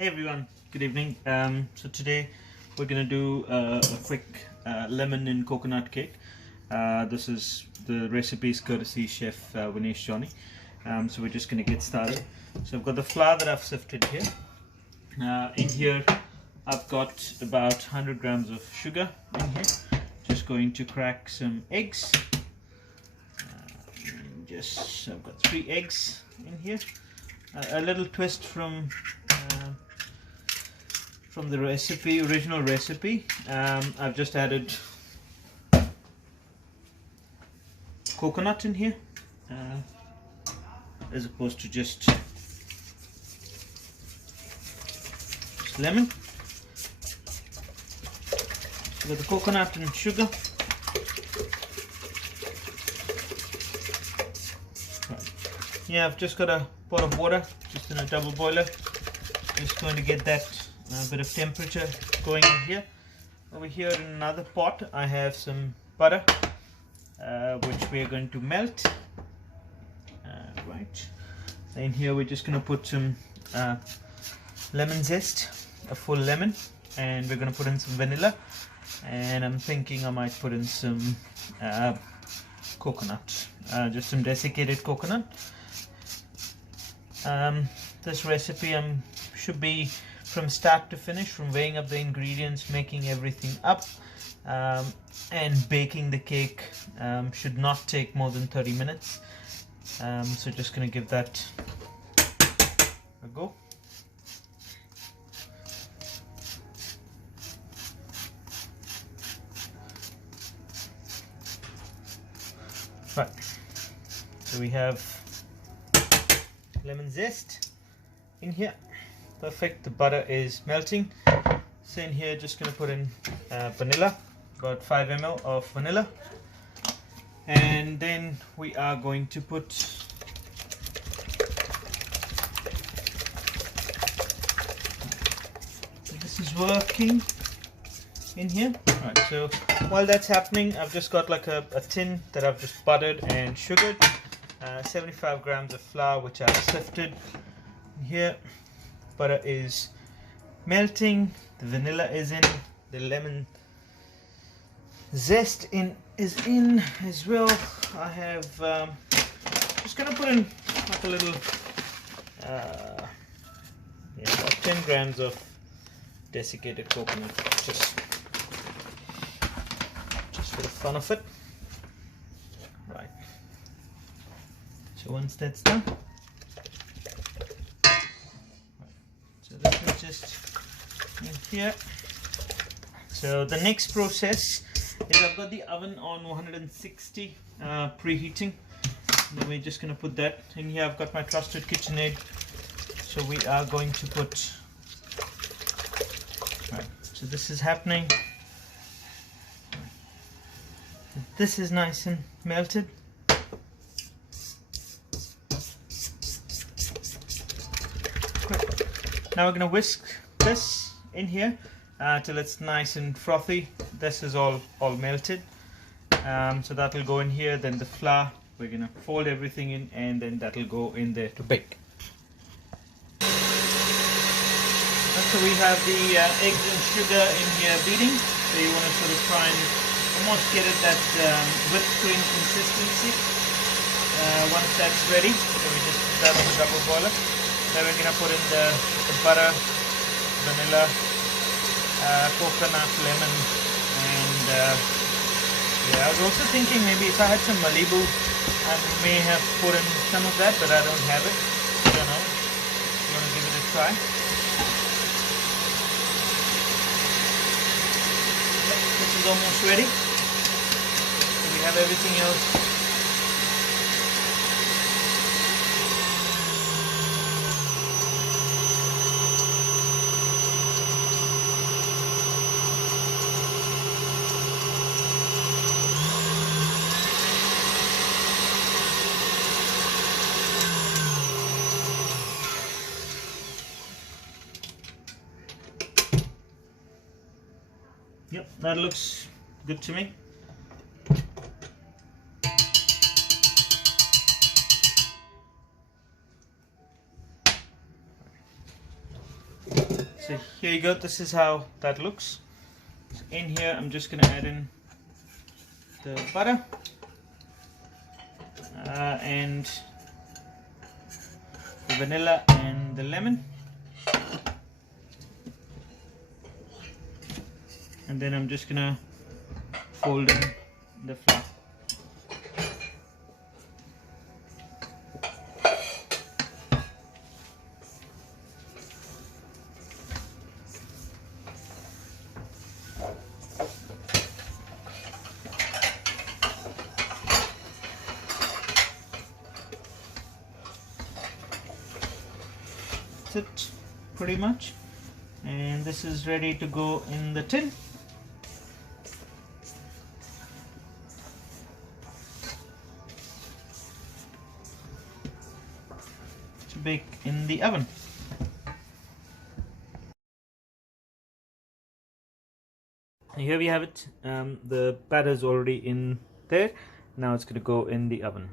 Hey everyone, good evening. So today we're gonna do a quick lemon and coconut cake. This is the recipes courtesy Chef Vinesh Johnny. So we're just gonna get started. So I've got the flour that I've sifted here. In here I've got about 100 grams of sugar in here. Just going to crack some eggs. I've got 3 eggs in here. A little twist from the original recipe. I've just added coconut in here, as opposed to just lemon. So with the coconut and sugar. Yeah, I've just got a pot of water, just in a double boiler. Just going to get that bit of temperature going in here. Over here in another pot, I have some butter, which we are going to melt. Right. In here, we're just going to put some lemon zest, a full lemon, and we're going to put in some vanilla. And I'm thinking I might put in some coconut, just some desiccated coconut. This recipe should be from start to finish, from weighing up the ingredients, making everything up, and baking the cake should not take more than 30 minutes. So just going to give that a go. Right, so we have lemon zest in here. Perfect. The butter is melting. So in here, just going to put in vanilla, about 5 ml of vanilla, and then we are going to put this is working in here. Right, so while that's happening, I've just got like a tin that I've just buttered and sugared. 75 grams of flour, which I've sifted. Here, butter is melting, the vanilla is in, the lemon zest is in as well. I have just gonna put in like a little about 10 grams of desiccated coconut, just for the fun of it. Right. So once that's done, so this is just in here. So the next process is I've got the oven on 160 preheating. Then we're just going to put that in here. I've got my trusted KitchenAid. So we are going to put, right, so this is happening. This is nice and melted. Now we're going to whisk this in here till it's nice and frothy. This is all melted. So that will go in here. Then the flour, we're going to fold everything in, and then that will go in there to bake. So we have the eggs and sugar in here beating. So you want to sort of try and almost get it that whipped cream consistency. Once that's ready, so we just put that on the double boiler. Then we're going to put in the butter, vanilla, coconut, lemon, and yeah, I was also thinking maybe if I had some Malibu, I may have put in some of that, but I don't have it. I don't know. You want to give it a try? This is almost ready. So we have everything else. Yep, that looks good to me. So here you go, this is how that looks. So in here I'm just going to add in the butter and the vanilla and the lemon, and then I'm just going to fold in the flour. That's it, pretty much, and this is ready to go in the tin. To bake in the oven. Here we have it. The batter is already in there. Now it's going to go in the oven.